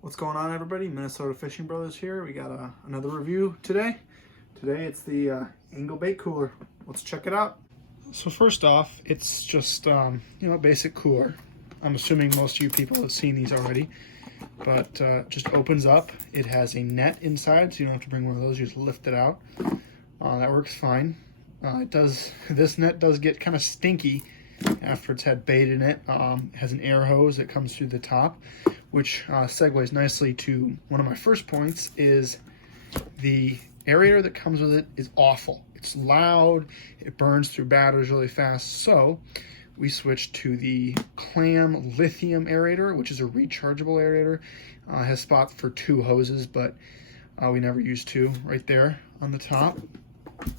What's going on, everybody? Minnesota Fishing Brothers here. We got another review today. Today it's the Engel Bait Cooler. Let's check it out. So first off, it's just a basic cooler. I'm assuming most of you people have seen these already, but just opens up. It has a net inside, so you don't have to bring one of those. You just lift it out. That works fine. This net does get kind of stinky after it's had bait in it. It has an air hose that comes through the top, which segues nicely to one of my first points. Is the aerator that comes with it is awful. It's loud, it burns through batteries really fast, so we switched to the Clam lithium aerator, which is a rechargeable aerator. It has spots for 2 hoses, but we never use 2. Right there on the top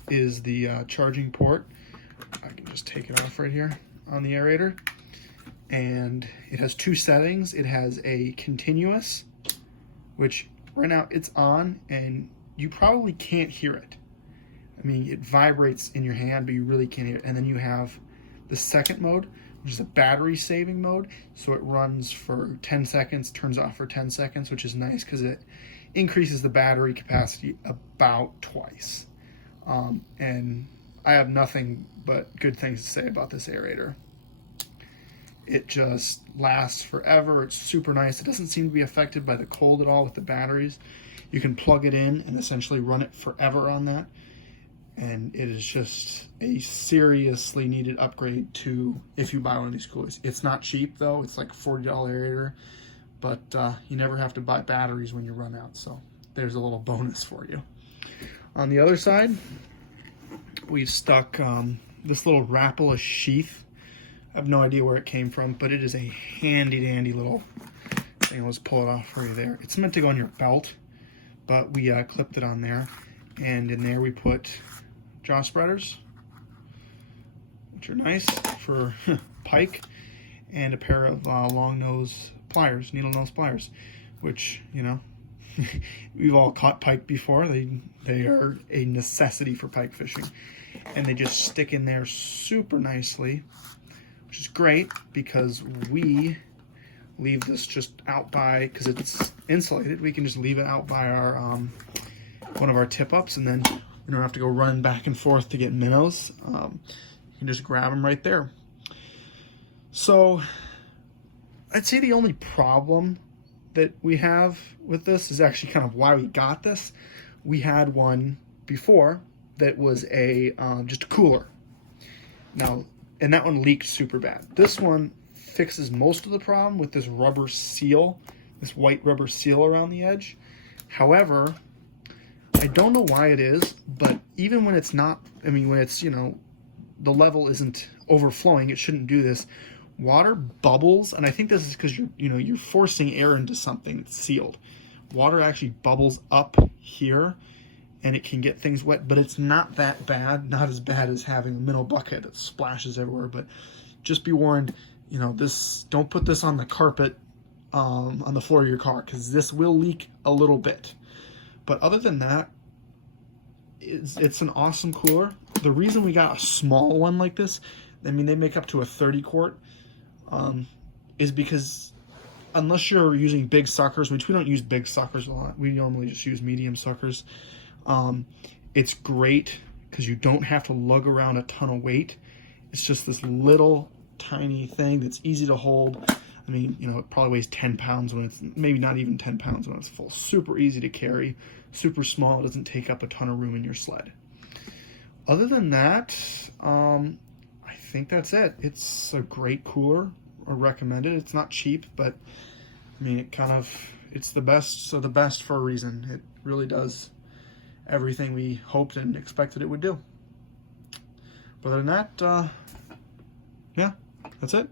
is the charging port. I can just take it off right here on the aerator. And it has 2 settings. It has a continuous, which right now it's on and you probably can't hear it. I mean, it vibrates in your hand, but you really can't hear it. And then you have the second mode, which is a battery saving mode. So it runs for 10 seconds, turns off for 10 seconds, which is nice because it increases the battery capacity about twice. And I have nothing but good things to say about this aerator. It just lasts forever. It's super nice. It doesn't seem to be affected by the cold at all with the batteries. You can plug it in and essentially run it forever on that. And it is just a seriously needed upgrade to if you buy one of these coolers. It's not cheap though. It's like a $40 aerator, but you never have to buy batteries when you run out. So there's a little bonus for you. On the other side, we've stuck this little Rapala sheath. I have no idea where it came from, but it is a handy dandy little thing. Let's pull it off for you there. It's meant to go on your belt, but we clipped it on there. And in there we put jaw spreaders, which are nice for pike, and a pair of long nose pliers, needle nose pliers, which, you know, we've all caught pike before. They are a necessity for pike fishing. And they just stick in there super nicely, which is great because we leave this just out by, because it's insulated, we can just leave it out by our one of our tip-ups, and then we don't have to go run back and forth to get minnows. You can just grab them right there. So I'd say the only problem that we have with this is actually kind of why we got this. We had one before that was a just a cooler. Now, and that one leaked super bad. This one fixes most of the problem with this rubber seal, this white rubber seal around the edge. However, I don't know why it is, but even when it's not, I mean, when it's, the level isn't overflowing, it shouldn't do this. Water bubbles, and I think this is because you're forcing air into something that's sealed. Water actually bubbles up here, and it can get things wet, but it's not that bad. Not as bad as having a minnow bucket that splashes everywhere. But just be warned, don't put this on the carpet on the floor of your car, because this will leak a little bit. But other than that, it's an awesome cooler. The reason we got a small one like this, I mean, they make up to a 30 quart, is because unless you're using big suckers, which we don't use big suckers a lot, we normally just use medium suckers, it's great because you don't have to lug around a ton of weight. It's just this little tiny thing that's easy to hold. I mean, it probably weighs 10 pounds when it's, maybe not even 10 pounds when it's full. Super easy to carry, super small. It doesn't take up a ton of room in your sled. Other than that, I think that's it. It's a great cooler. I recommend it. It's not cheap, but I mean, it's the best. So the best for a reason. It really does everything we hoped and expected it would do. But other than that, yeah, that's it.